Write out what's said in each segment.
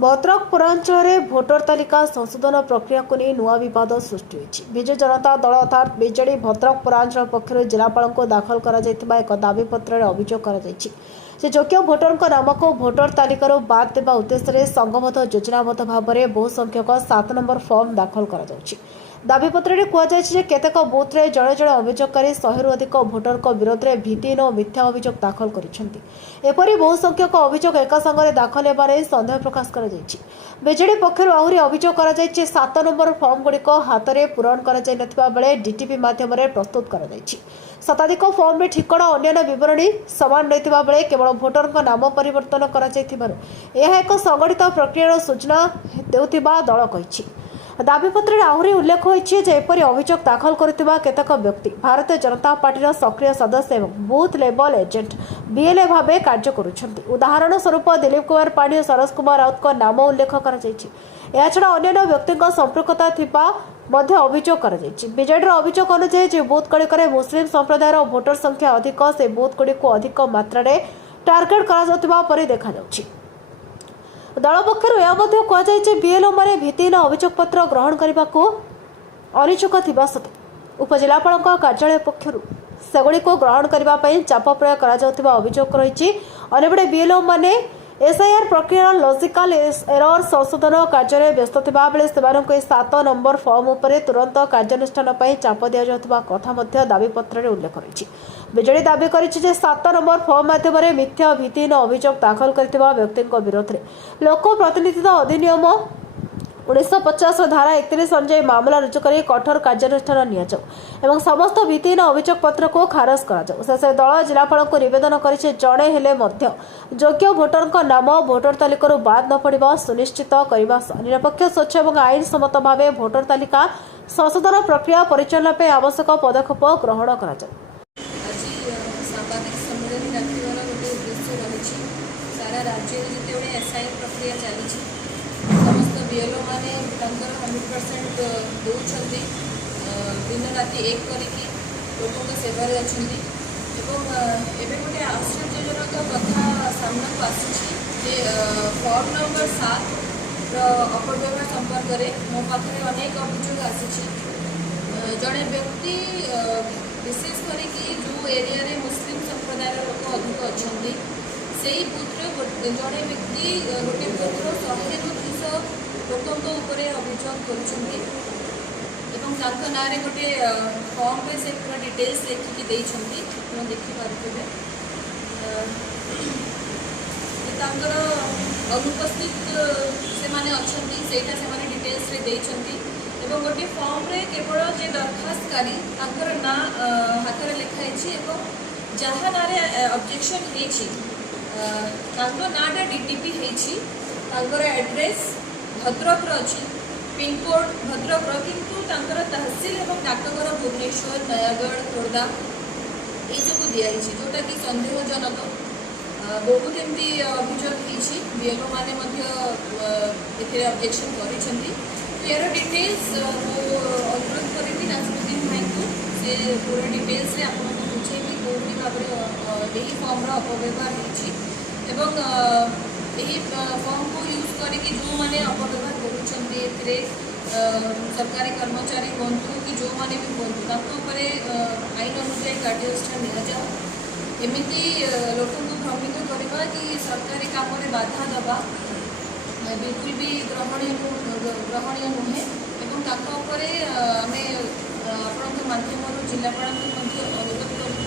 भद्रक पौरांचल में भोटर तालिका संशोधन प्रक्रिया को नहीं नुआ बद सृष्टि होती। विजु जनता दल अर्थात बीजेडी भद्रक पौरांचल पक्षर जिलापाल को दाखल कर एक दाबीपत्र अभियोग कर योग्य भोटर नाम को भोटर तालिकार बाद देवा उद्देश्य संघबद्ध योजनाबद्ध भाव में बहु संख्यक 7 नंबर फॉर्म दाखल कर दाबीपत्र कहुई केतेक बुथ्रे जड़े जड़े अभियोगकारी 100 रु अधिक भोटर विरोध में भित्तिहीन और मिथ्या अभियोग दाखल करपरि बहु संख्यक अभियोग एक संगे दाखल होने सन्देह प्रकाश कर बीजेडी पक्षर आहरी अभियोग कर 7 नंबर फॉर्म गुड़िक हाथ में पूरण कर डीटीपी माध्यम प्रस्तुत कर शताधिक फॉर्म में ठिकଣା अन्य विवरणी समान नहीं बेले केवल भोटर नाम परिवर्तन कर एक संगठित प्रक्रियार सूचना देउथिबा दल कही दाबीपत्र आहरी उल्लेख होती अभियोग दाखल करुवा केतेक व्यक्ति भारतीय जनता पार्टी सक्रिय सदस्य एवं बूथ लेवल एजेंट बीएलए भाव कार्य करुछंती। उदाहरण स्वरूप दिलीप कुमार पाणी और सरोज कुमार राउत नाम उल्लेख कर छड़ा अन्य व्यक्ति संपर्कता अभियोग कर बीजेडी अभियोग अनुसार बूथ गुड़िक मुस्लिम संप्रदायर भोटर संख्या अधिक से बूथ गुड़िक अधिक मात्रा टार्गेट कर देखा दल पक्षर बीएलओ मैंने भित्तिहीन अभियोग पत्र ग्रहण करने को अनिच्छुक थिबा सत्वे उपजिलापाल कार्यालय पक्षर सेगुड़ी को ग्रहण करने चाप प्रयोग कर अभियोग रही। अन्यपटे बीएलओ मैंने एसआईआर प्रक्रिया लॉजिकल एरर संशोधन कार्य व्यस्त थिबा बेले से 7 नंबर फॉर्म उपरे तुरंत कार्यानुष्ठान चाप दि जाउथिबा कथा दाबीपत्र में उल्लेख रही। बीजेडी दाबी कर 7 नंबर फॉर्म माध्यम मिथ्या भित्तिहीन अभियोग दाखल करथिबा व्यक्ति विरोध में लोक प्रतिनिधित्व अधिनियम 1950 धारा 31 अनुसार मामला रुजु कर कठोर कार्यानुष्ठान नियाजाऊ समस्त भित्तिहीन अभियोग पत्र को खारज कर शेष दल जिलापाल को निवेदन कर जड़े हेले योग्य भोटर नाम भोटर तालिकार बाद न पड़ा सुनिश्चित करने निरपेक्ष स्वच्छ और आईन सम्मत भाव भोटर तालिका संशोधन प्रक्रिया परिचालन पर आवश्यक पदक्षेप ग्रहण कर बीएलओ मैंने 100% दौरान दिन राति एक करके लोकों सेवार अच्छा गोटे आश्चर्यजनक कथा सामना को आसी फॉर्म नंबर 7 अपव्यवहार संपर्क में मो पाखे अनेक अभियोग आसी जड़े व्यक्ति विशेष करके जो एरिया रे मुस्लिम संप्रदायर लोक अधिक अच्छा से बुथ्रे जड़े व्यक्ति गोटे बुथ्र 100 रु 200 लोकों अभियोग कर ना गोटे फॉर्म में से पूरा डिटेल्स लिखिकी देखिपारे अनुपस्थित से माने अच्छा से डिटेल्स रे गोटे फॉर्म रे केवल जे दरखास्तकारी ना हाथ में लिखाई जहाँ ना ऑब्जेक्शन नाटा डीटीपी एड्रेस भद्रक अच्छी पिनकोड भद्रक किंतु तहसील और डाकघर भुवनेश्वर नयागढ़ खोर्धा ये सब दिखाई जोटा कि सन्देहजनक बहुत एमती अभियोग बीएलओ मैंने ऑब्जेक्शन कर यार डिटेल्स अनुरोध करी नासिरुद्दीन भाई को से पूरा डिटेल्स आपको बुझेबी कौन भाव में फॉर्म अपव्यवहार हो फॉर्म को यूज करके जो मैंने अपव्यवहार कर सरकारी कर्मचारी हूँ कि जो मैंने भी हूँ आईन अनुसार कार्यानुष्ठान निमती लोक भ्रमित करवा कि सरकारी काम में बाधा दबा बिल्कुल भी ग्रहणीय नुहे आम आपण मध्यम जिलापाल अनुरोध करूँ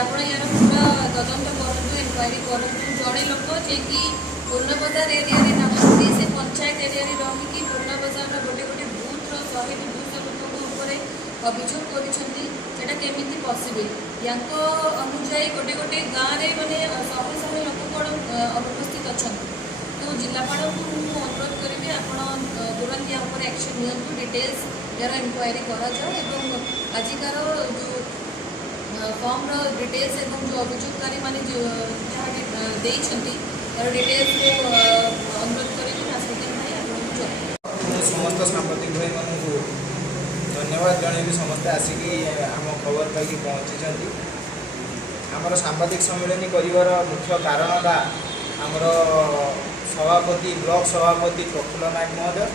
आप यार पूरा तदंत करूँ इनक्वारी करूँ जड़े लोक जे कि पूर्ण बजार एरिया नहांती से पंचायत एरिया रही पूर्ण बजार गोटे गोटे बूथ्र 100 रु 200 लोक अभियोग कर केमी पसिबल या अनुजाई गोटे गोटे गाँव में मैंने 100 लोक अनुपस्थित अच्छा तो जिलापाल को अनुरोध करी आप तुरंत या एक्शन नियंतु डिटेल्स यार इनक्वारी आजिकार जो फॉर्म डिटेल्स और जो अभियोगकारी मैंने तार डिटेल्स को अनुरोध करेंगे नासिरुद्दीन भाई आपको समस्त सांबादिक भाई मानू धन्यवाद जनइबी समस्ते आसिकी आम खबर पाई पहुँची आमर सांबादिक सम्मेलन कर मुख्य कारण आमर सभापति ब्लॉक सभापति प्रफुल्ल नायक महोदय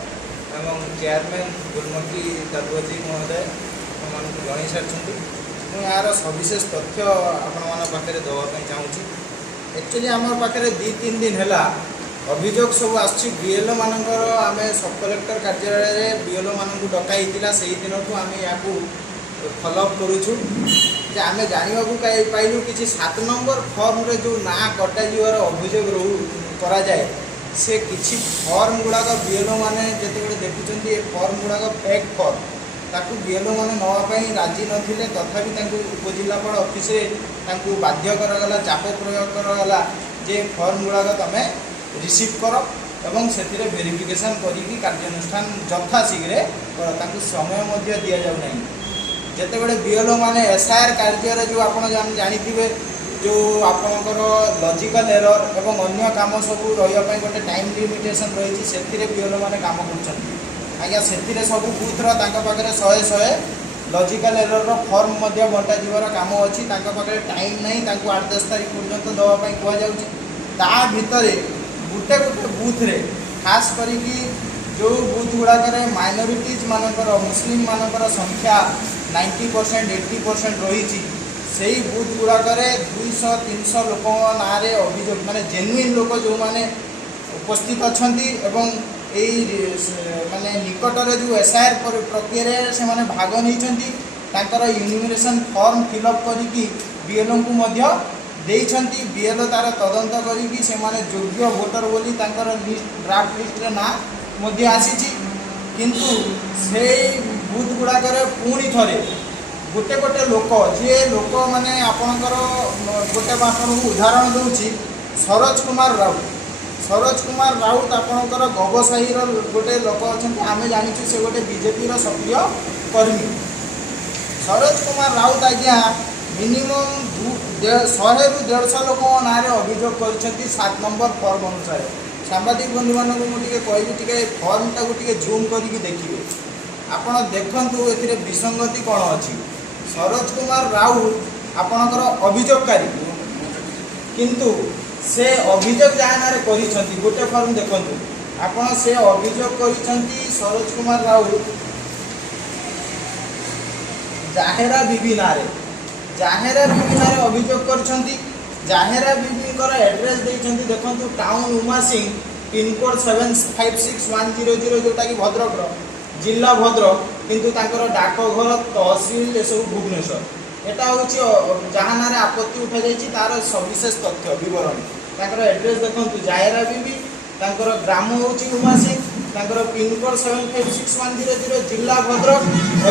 एवं चेयरमैन गुरुमती दत्तवती महोदय को जन सारी मुझे यार सविशेष तथ्य आपण पाखे देवाई चाहूँगी। एक्चुअली आम पाखे 2-3 दिन है अभियोग सब आल मानकर आम सब कलेक्टर कार्यालय बीएलओ मानू डकाई से दिन आम या फॉलोअप करुचु जे आम जानवा पाइलु कि 7 नंबर फॉर्म रे जो ना कटार अभियोग करा जाए से किसी फॉर्म गुड़ाक बीएलओ मैंने जिते देखुं ये फॉर्म गुड़ाक फेक फॉर्म ताकू बीएलओ मैंने नापी राजी नथिले तथापि उपजिलापाल ऑफिस बाध्य करागला चाप प्रयोग करागला जे फॉर्म गुड़ाक तमें रिसीव कर एवं से वेरिफिकेशन करी कार्यानुष्ठान यथा शीघ्र समय दि जाऊना जितेबले बीएलओ मैंने एसआईआर कार्य जो आप जानी जो आपणकर लॉजिकल एरर एवं अन्य काम सब रही गोटे टाइम लिमिटेशन रही से बीएलओ मैंने काम कर आज्ञा से सब बूथर पाखे 100 लॉजिकल एरर फॉर्म बंटा जीवार काम अच्छी पाखे टाइम नहीं 8-10 तारीख पर्यंत देवाई कहुच्छी भितर गोटे गोटे बूथ रे खास करी जो बूथ गुड़ाक माइनोरिटीज मानकर मुस्लिम मानकर संख्या 90% 80% रही से बूथ गुड़ाक 200-300 लोक ना अभियोग माने जेन्युइन लोक जो माने उपस्थित अच्छा माने निकटर जो एसआईआर प्रक्रिया से माने भाग नहीं यूनिमिनेशन फॉर्म फिलअप करी बीएलओ को देइछंती बीएलओ तार तदंत करी से माने योग्य भोटर बोली लिस्ट ड्राफ्ट लिस्ट रे ना मध्य आसी किंतु से बूथ गुड़ाक पुणी थे गोटे गोटे लोक जी लोक माने आपणकर गोटे आपन उदाहरण दूची सरोज कुमार राउत आपणकर गवसाही गोटे लोक अच्छा आम जानी से गोटे बीजेपी सक्रिय कर्मी सरोज कुमार राउत आज्ञा मिनिमम 100-150 लोक ना अभियोग कर 7 नंबर फॉर्म अनुसार सांबादिक बंधु मानक मुझे कहली फॉर्म टाक जूम करके देखिए आपण देखु ए विसंगति कौन अच्छी सरोज कुमार राउत आपणकर अभियोगकारी किंतु से अभियोग जहाँ ना गोटे फॉर्म देखु आपण से अभियोग कर सरोज कुमार राउत जाहेरा बीबी ना जाहेरा बीबी ना अभियोग कर जाहेरा बीबी एड्रेस देइछंती देखंतु टाउन उमा सिंह पिनकोड 756100 जोटा कि भद्रक जिला भद्रक किंतु तांकर डाकघर तहसील ये सब भुवनेश्वर एटा हूँ जहाँ ना आपत्ति उठा जाइए तार सविशेष तथ्य बरणी तांकर एड्रेस देखंतु जाहेरा बीबी तांकर ग्राम हूँ उमा सिंह तांकर पिनकोड 756100 जिला भद्रक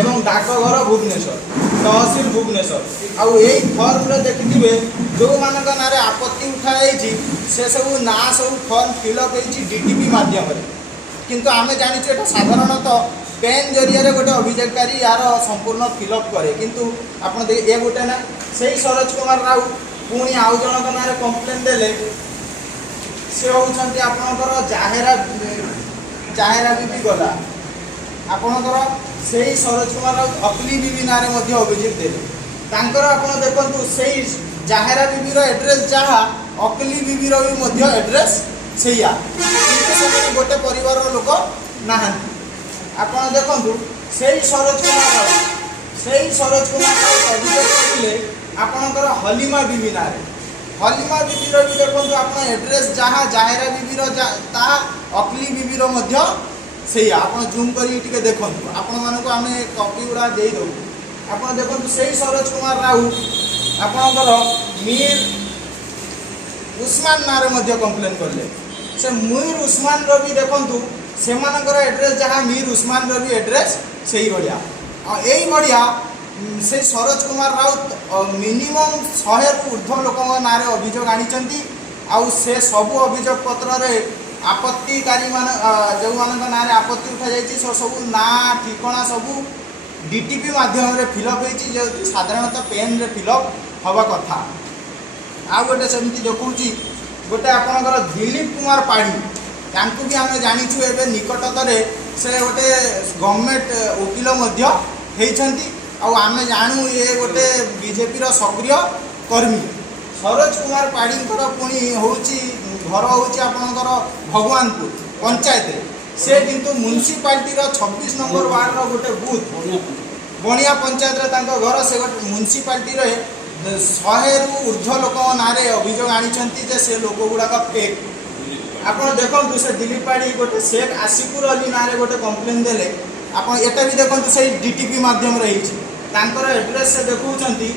एवं डाकघर भुवनेश्वर तहसील भुवनेश्वर आउ यही फॉर्म रे देखिए जो मानक ना आपत्ति उठाई से सब ना सब फॉर्म फिलअप होती डीटीपी माध्यम किंतु आम जानी साधारणतः पेन जरिया गोटे अभियोगकारी यार संपूर्ण फिलअप करे किंतु आप ये गोटे ना से सरोज कुमार राउत पुणी आउ जनक ना कंप्लेन देले से होती आपणकर जाहेरा बीबी गला आपणकर से सरोज कुमार राउत अकली बीबी ना अभियोग देले तांकर आपण देखंतु से जाहेरा बीबीर एड्रेस जहाँ अकली बीबीर भी एड्रेस सेया किंतु गोटे परिवार लोक ना आपण देखंतु से सरोज कुमार राउत अभियोग करले आपणकर हलीमा बीबी ना हलीमा बीबीर भी देखंतु आपण एड्रेस जहाँ जाहेरा बीबीर ता अकली बीबीर से आप जूम कर देखु आपण मानक आम कपी गुड़ा दे दो आप देखो से सरोज कुमार राउत आपणकर मीर उस्मान ना कंप्लेन कले से मीर उस्मान भी देखु से एड्रेस जहाँ मीर उस्मान भी एड्रेस से ही भाया यही भाया से सरोज कुमार राउत मिनिमम 100 ऊर्ध्व लोक ना अभियोग आनी आउ से सबू अभियोग पत्र आपत्तिकारी मान जो मान ना आपत्ति उठा जाइए सब ना ठिकना सबू डीटीपी माध्यम फिलअप होती साधारणतः पेन रे फिलअप हवा कथा आ गोटे सेमती देखूँ गोटे आपणकर दिलीप कुमार पाढ़ी तांकु भी आम जानीचु ए निकटतर से गोटे गवर्नमेंट वकिल होती आम जानू ये गोटे बीजेपी सक्रिय कर्मी सरोज कुमार पाढ़ी पुणी हूँ घर होची आपणकर भगवानपुर पंचायत से किंतु म्युनिसिपालिटी 26 नंबर वार्ड रो गोटे बूथ बणिया पंचायत रे तांको घर से म्युनिसिपालिटी रे 100 रु ऊर्ध्व लोक नारे अभियोग आनिछंती जे से लोक गुडा का फेक आपण देखंतु से दिलीप पाड़ी गोटे शेख आसिकुर अली नारे गोटे कंप्लेन देले आपण एटा भी देखंतु से डीटीपी माध्यम रे हिची तांकर एड्रेस से देखौछंती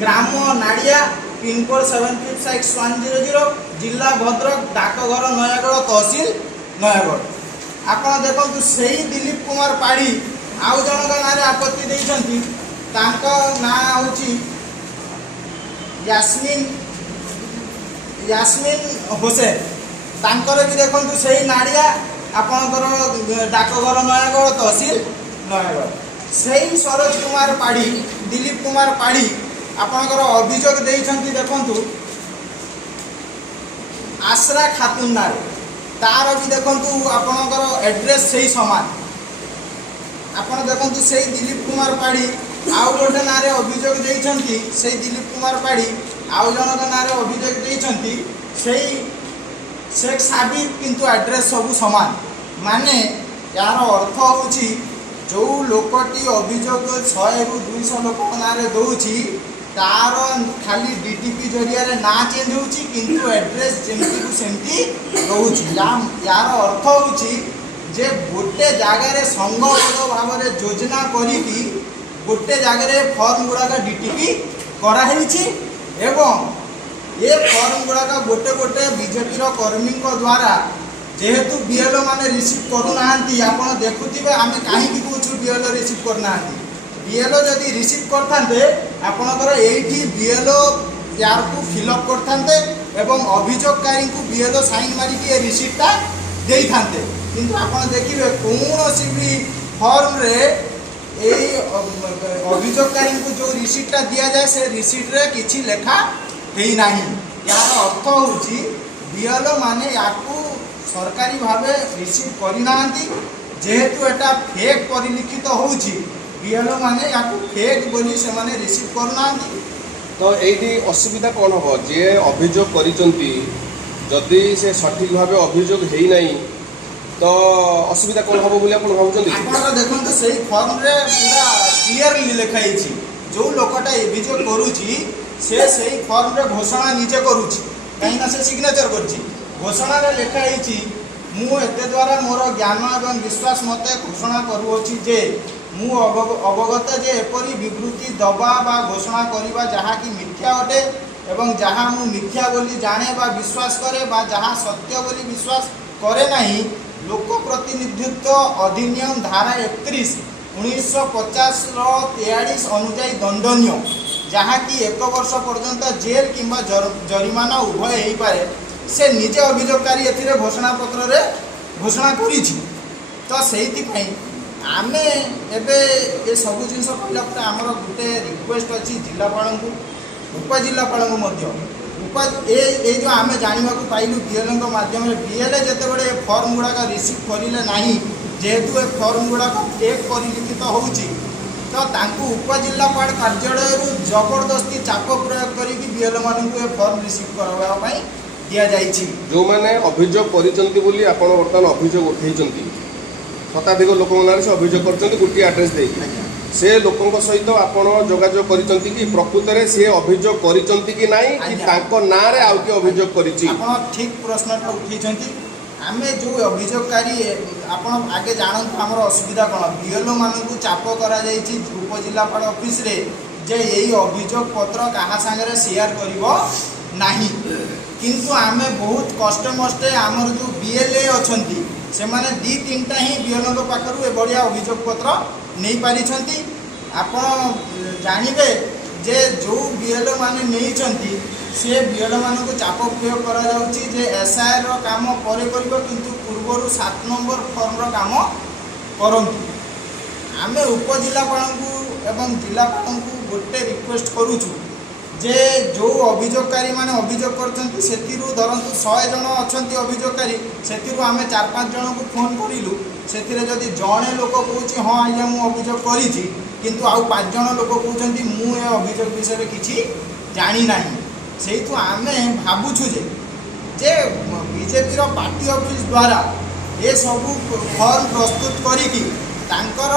ग्राम नाड़िया पिन कोड 756100 जिला भद्रक डाकघर नयागढ़ तहसील नयागढ़ आपण देखंतु सेही दिलीप कुमार पाड़ी आउ जनक नारे आपत्ति देइछंती तांका ना होची यास्मिन हुसैन तांकर भी देखंतु सेही नाड़िया आपणकर डाकघर नयागढ़ तहसील नयागढ़ सेही सरोज कुमार पाड़ी दिलीप कुमार पाड़ी आपणकर अभियोग देइछंती देखंतु आश्रा खातुन नारे तार भी देखंतु आपणकर एड्रेस सेही समान आपण देखंतु सेही दिलीप कुमार पाड़ी आउ गोटे नारे अभियोग देइछंती सेही दिलीप कुमार पाड़ी आउ जनक नारे अभियोग देइछंती सेही शेख साबिर किंतु एड्रेस सब समान माने यार अर्थ होची जो लोकटी अभियोग 100 रु 200 लोक नारे दउची तार खाली डीटीपी जरिया रे ना चेंज होची किंतु एड्रेस जेमती को सेमती दउची यार अर्थ होची जे गोटे जगह रे संघबद्ध भाव रे योजना करी कि गोटे जगह रे फॉर्म गुडा का डीटीपी करा हेची एवं ये फॉर्म गुड़ाक गोटे गोटे बीजेपी कर्मी द्वारा जेहेतु बीएलओ माने रिसीव करूना आप देखुवे आम कहीं कौन बीएलओ रिसीव करना बीएलओ जदि रिसीव करते आपणकर एठी बीएलओ यार को फिलअप करते एवं अभियोगकारी को बीएलओ साइन मारिकी रिसीप्टा दे था किंतु आप देखिए कौन भी फॉर्म रे अभियोगकारी को जो रिसीप्टा दि जाए से रिसीप्ट रे किछि लेखा हेई नाही यार अर्थ होची बीएलओ माने याकू सरकारी भावे रिसीव करना जेहेतु एटा फेक परिलिखित होची बीएलओ माने याकू फेक बोली से माने रिसीव करना तो एठी असुविधा कौन हो जे अभियोग करिसंती जदि से सठिक भावे अभियोग हेई नाही तो असुविधा कौन हो बोली आपण भाबुचंती आपण देखंतु सेही फॉर्म रे पूरा क्लियरली लिखा हेची जो लोकटा अभियोग करूची से फॉर्म रे घोषणा निजे करूची कहीं से सिग्नेचर करची घोषणा रे लिखा हेची मु एते द्वारा मोर ज्ञान एवं विश्वास मते घोषणा करूची जे मु अवगत जे एपरी विवृत्ति दबा बा घोषणा करिबा जहा कि मिथ्या अटे एवं जहा मु मिथ्या बोली जाने बा विश्वास करे बा जहा सत्य बोली विश्वास करे नहीं लोक प्रतिनिधित्व अधिनियम धारा 31 1950 43 अनुजाई दंडनीय जहाँ कि 1 वर्ष पर्यंत जेल किंबा जरिमाना उभय हो पारे से निजे अभियोगकारी एथिरे घोषणा पत्र रे घोषणा करिछि तो सेहिति पई आमे एबे ए सब जिनस कहला पर हमर गुटे रिक्वेस्ट अछि जिल्लापाल को उपजिल्लापाल को मध्य ए जो आमे जानिबा को पाइलु बीएलओ के माध्यम रे बीएलए जते बडे फॉर्म गुडा का रिसीव करिले नाही जेहेतु ए फॉर्म गुडा का एक परिलिखित होउछि तो तांकु उपजिल्लापाल कार्यालय जबरदस्ती चाप प्रयोग करिकि बीएलओ मानकु ए फॉर्म रिसीव करबा पई दिया जाइछि जो माने अभियोग करिसंती बोली आपण वर्तमान अभियोग उठैचंती शताधिक लोक नारे से अभियोग करचंती गुटी एड्रेस देई से लोकंक सहित आपण जोगाजोग करिसंती कि प्रकृत रे से अभियोग करिसंती कि नाही कि तांको नारे आउ के अभियोग करिछि आपण ठीक प्रश्नटा उठैचंती आमे जो अभियोगकारी आपण आगे जानत हमर असुविधा कोन बीएलओ मानकु चाप करा जाइछि उपजिल्लापाल ऑफिस रे जे एई अभियोग पत्र कहा संगे शेयर करिवो नाही किंतु आमे बहुत कष्ट मष्टे आमर जो बीएलए अछंती से माने 2-3टा ही बीएलओ को पाखरु ए बढ़िया अभियोग पत्र नहीं पारिछंती आपण जानिबे जे जो बीएलओ माने नहीं से बीएलओ मान को चाप प्रयोग करा जाउची जे एसआईआर रो काम परे करिवो किंतु पूर्वरु 7 नंबर फॉर्म रो काम करंतु आमे उपजिल्लापाल को एवं जिलापाल को गोटे रिक्वेस्ट करूछु जे जो अभियोगकारी माने अभियोग करछंती सेतिरु धरंतु 100 जन अछंती अभियोगकारी सेतिरु आमे 4-5 जन को फोन करिलु सेतिरे जदि जणे लोक कहूची हां आज्ञा मु अभियोग करिछि किंतु आउ 5 जन लोक कहउछंती मु ए अभियोग विषय किछि जानि नाही सेतु आमे भाबुछु जे बीजेपी पार्टी ऑफिस द्वारा ये सब फॉर्म प्रस्तुत करिकी तांकर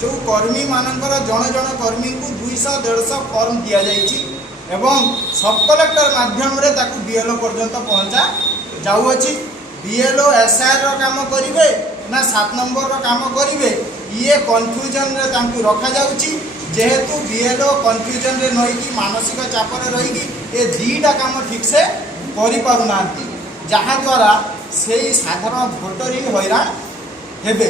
जो कर्मी मानकर जन जन कर्मी को 200-150 फॉर्म दि जाइए एवं सब कलेक्टर माध्यम रे ताकू बीएलओ पर्यंत पहुँचा जाऊँगी बीएलओ एसआर रो काम करिवे ना 7 नंबर रो काम करिवे ये कन्फ्यूजन रे तांकू रखा जाउची जेहेतु बीएलओ कन्फ्यूजन रे नहींकि मानसिक चाप रे रहीकि ये दीटा काम ठीक से करि पारु नांती जहाँ द्वारा से साधारण भोटर ही हैरान हेबे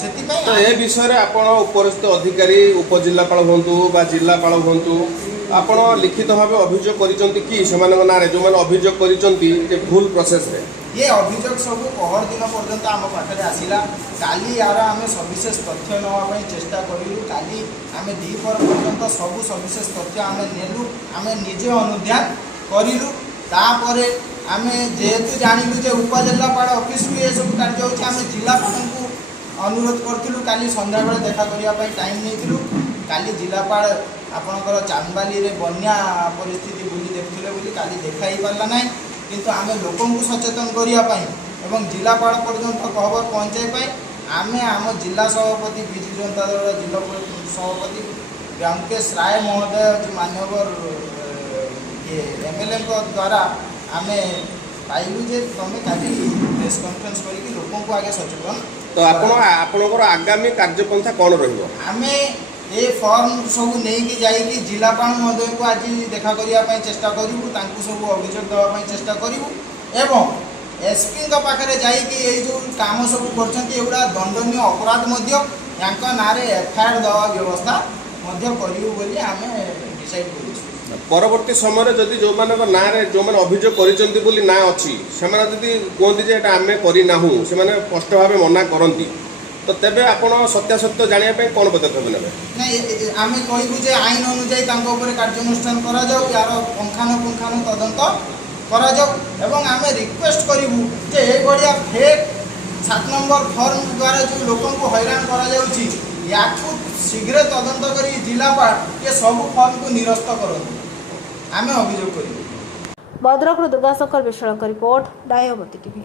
सेतिपई तो ए विषय आपण उपरिस्थ अधिकारी उपजिल्लापाल हुंतु बा जिल्लापाल हुंतु आपण लिखित भाव अभियोग करिसंती कि सेमानक नारे जो माने अभियोग करिसंती जे भूल प्रोसेस रे ये अभियोग सब पहर दिन पर्यंत आम पाखे आसला काली यार आम सविशेष तथ्य नापी चेष्टा करूँ काली आम द्विपर पर्यंत सब सविशेष तथ्य आम नेलु आम निजे अनुध्यान करूँ तापर आम जेहेतु जानलु जे उपजिल्लापाल ऑफिस ये सब कार्य होची आम जिलापाल को अनुरोध करूँ काली संध्या बेले देखा करने टाइम नहीं काली जिलापाल आपणकर चांदबाली रे बन्या परिस्थिति बुली देखुले बोली काली देखा ही पारला ना किंतु आम लोक सचेतन करने एवं जिलापाल पर्यंत खबर पहुँचाई आम आम जिला सभापति विजु जनता दल जिला सभापति व्योमकेश राय महोदय मान्यवर एमएलए द्वारा आम पाइलु जे तुम काली प्रेस कॉन्फ्रेंस करके लोक को आगे सचेतन तो आपणकर आगामी कार्यपंथा कौन रहिबो आमे ये फॉर्म सब नहीं जाइए जिलापाल महोदय को आज देखा करने चेष्टा करूँ सब अभियोग देवाई चेष्टा करूँ एवं एसपी पाखे जाइए जो काम सब करा दंडनीय अपराध ना एफआईआर देवा व्यवस्था करूँ बोली आम डिसाइड कर परवर्ती समय जदि जो मानक ना रे जो माने अभियोग करिसंती बोली ना अछि सेमाने जदि कहती जे एटा आमे करि नाहु सेमाने स्पष्ट भाव मना करती तो तेबे आपण सत्यासत्य जानिया पे कौन पदक्षेप नेबे नहीं आम कहूँ जे आईन अनुजाई कार्यानुष्ठान करा जाऊ यार पुंखानुपुंखानु तदंत करा जाऊ एवं आम रिक्वेस्ट करूँ जे ये फेक 7 नंबर फॉर्म द्वारा जो लोक को हैरान करा शीघ्र तदंत कर जिलापाल ये सब फॉर्म को निरस्त करते आम अभियोग करूँ। भद्रक दुर्गाशंकर विश्वाल रिपोर्ट दायवती टीवी।